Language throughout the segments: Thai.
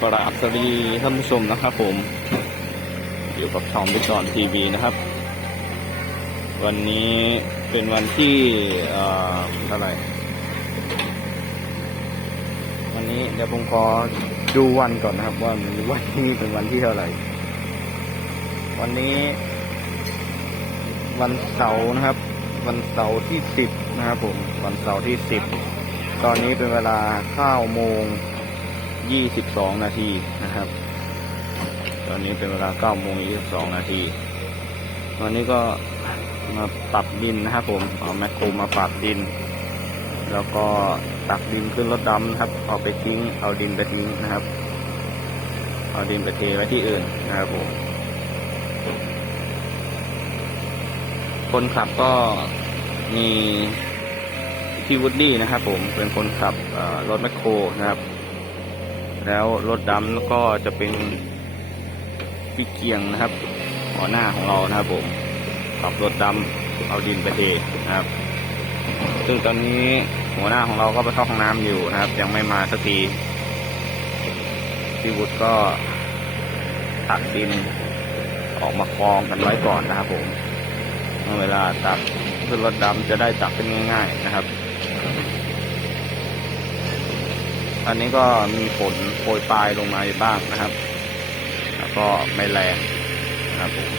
กราบสวัสดีท่านผู้ชมนะครับผม อยู่กับทอมดิจอนทีวีนะครับ วันนี้เป็นวันที่เอ่อเท่าไหร่วันนี้เดี๋ยวผมขอดูวันก่อนนะครับ ว่าวันนี้เป็นวันที่เท่าไหร่ วันนี้ วันเสาร์นะครับ วันเสาร์ที่สิบนะครับผม วันเสาร์ที่สิบตอนนี้เป็นเวลา9โมง 22 นาทีนะครับ ตอนนี้เป็นเวลา9โมง 22 นาทีวันนี้ก็มาปรับดินนะครับผม เอาแมคโครมาปรับดิน แล้วก็ตักดินขึ้นรถดำนะครับ เอาไปทิ้ง เอาดินไปทิ้งนะครับ เอาดินไปเทไว้ที่อื่นนะครับผม คนขับก็มีพี่วุฒินะครับ ผมเป็นคนขับรถแมคโครนะครับ แล้วรถดำก็จะเป็นพี่เกียงนะครับหัวหน้าของเรานะครับ ผมขับรถดำเอาดินไปเทนะครับ ซึ่งตอนนี้หัวหน้าของเราก็ไปเข้าห้องน้ำอยู่นะครับ ยังไม่มาสักทีพี่วุฒิก็ตักดินออกมากองกันไว้ก่อนนะครับผม เวลาตักขึ้นรถดำจะได้ตักเป็นง่าย ๆนะครับ อันนี้ก็มีฝนโปรยปลายลงมาบ้างนะครับ แล้วก็ไม่แรงนะครับผม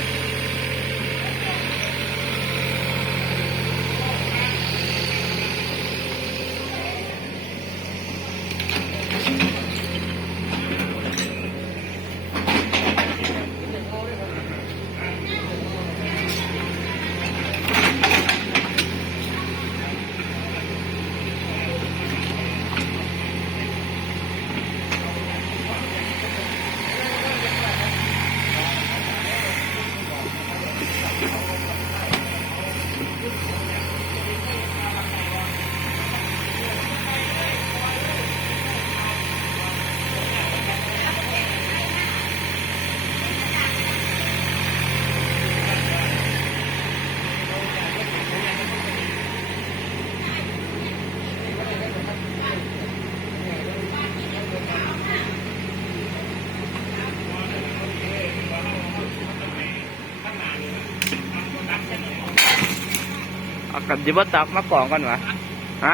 เอากับจิบตักมาก่อนกันวะฮะ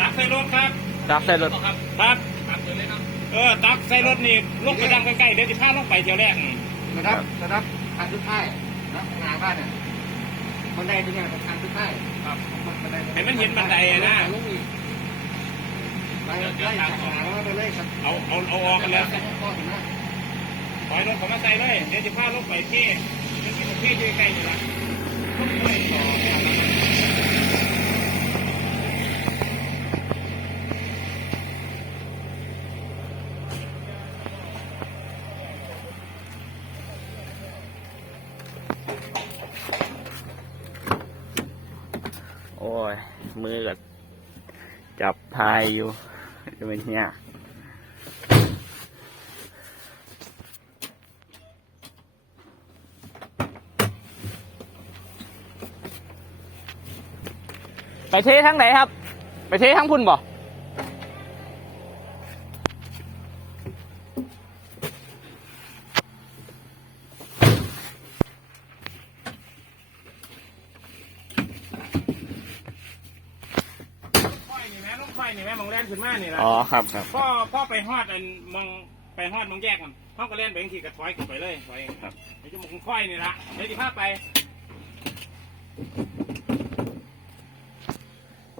ตักใส่รถครับตักใส่รถครับตักตักเลยครับเออตักใส่รถนี่ลงไปดังใกล้ๆเดี๋ยวจะพาลงไปเที่ยวแรกนะครับนะครับทางสุดท้ายนะข้างหน้าบ้านเนี่ยบันไดตรงเนี้ยเป็นทางสุดท้ายครับบันไดให้มันเห็นบันไดอะนะลงอีกไปไล่จากหาแล้วไปเลยครับเอาเอาเอาออกกันแล้วใส่ข้อถึงนะถอยรถเขามาใส่เลยเดี๋ยวจะพาลงไปเที่เดี๋ยวที่ที่อยู่ใกล้ๆนี่ละลงไปต่อ โอ้ย มือกับจับทายอยู่จะเป็นเนี่ย ไปเททั้งไหนครับ ไปเททั้งพุ่นบ่ค่อยนี่แม่ลงค่อยนี่แม่มองแล่นขึ้นมานี่ละอ๋อครับครับพ่อพ่อไปฮอดอันมองไปฮอดมองแยกมันพ่อก็เล่นไปบางทีก็ถอยขึ้นไปเลยถอยครับเดี๋ยวจะมองค่อยนี่ละเดี๋ยวจะพาไป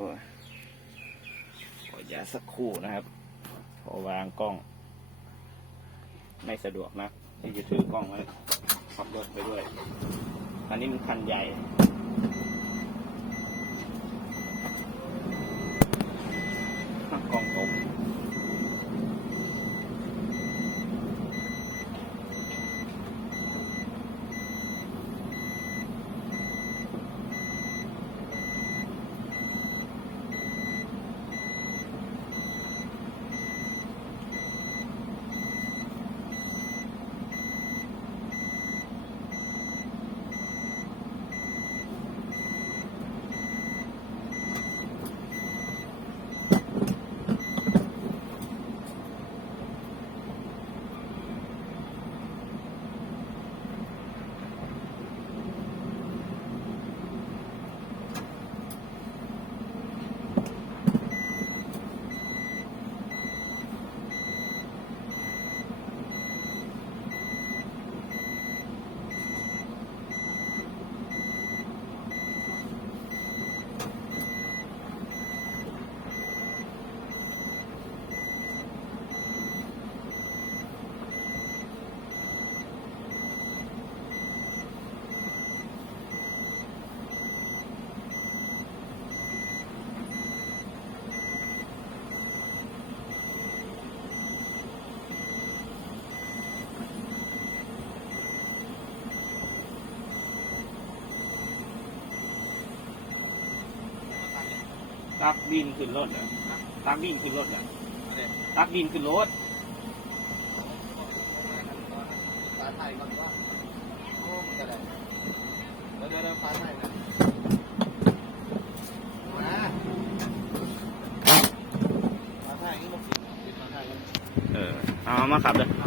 โอ้ยขออย่าตสักครู่นะครับขอวางกล้อง ไม่สะดวกนะที่จะถือกล้องไว้ขับรถไปด้วย อันนี้มันคันใหญ่ ตักดินขึ้นรถอะตักดินขึ้นรถอะตักดินขึ้นรถฟ้าไทยก่อนว่าโอ้มันจะได้เดี๋ยวเดี๋ยวเดี๋ยวฟ้าไทยนะมาฟ้าไทยนี่มันปิดฟ้าไทยเออเอามาขับเลยเ